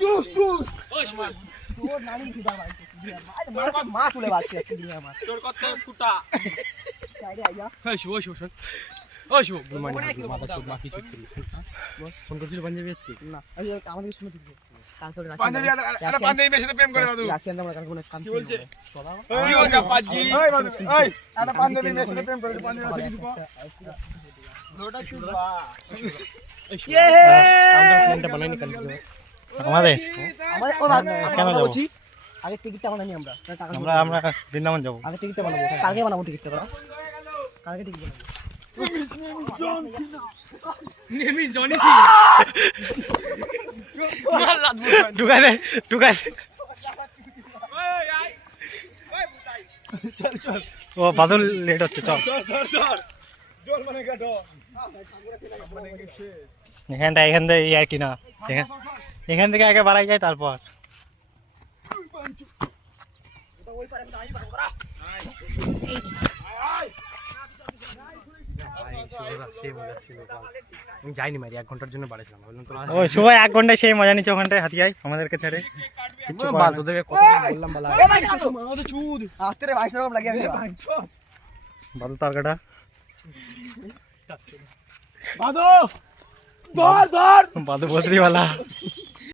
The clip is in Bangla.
চুস চুস তোর নানি ভিড়া বাড়ছে মা তুলে বাড়ছে চিংড়ি মাছ তোর কত ফুটা সাইডে আইয়া হ্যাঁ শুভ শুভ শুভ ওই শুভ মানে মাথা চোখ বাকি চুপ করি ফোন করছিল পাঞ্জাবি আজকে না আমাদের শুনে দিবে তারপরে পাঞ্জাবি একটা পাঞ্জাবি মেয়ের সাথে প্রেম করে দাদু রাশিয়ান আমরা কান কোনে কান কি বলছে কি বলছে পাজি ওই ওই একটা পাঞ্জাবি মেয়ের সাথে প্রেম করে পাঞ্জাবি আছে কিছু লোটা শুবা ইয়ে আমরা প্ল্যানটা বানাইনি কাল আমাদের ও কেন যাবো? বলছি আগে টিকিটটা বানানি আমরা টাকা আমরা বৃন্দাবন যাবো। আগে টিকিটটা বানাবো কালকে বানাবো টিকিটটা কালকে টিকিট বানাবো নেমি জনি সি ঢুকাই ওই আই ওই বুতাই চল চল ও বাদল লেট হচ্ছে, চল সর জল মানে কাটো মানে কি সে এখান থেকে আর কি না, এখান থেকে আগে বাড়াই যায় তারপর আমি যাইনি মারি 1 ঘন্টার জন্য বাড়াইছিলাম বললাম তো ও সবাই 1 ঘন্টায় সেই মজা নিচ্ছে ওখানটায় হাতিয়ায় আমাদেরকে ছেড়ে। বাল তোদেরকে কত বললাম বালা আমাদের চুদ আস্তে রে 22 রকম লাগে আমি বাদল তরকাটা বাদো ধর বাদল বসরিওয়ালা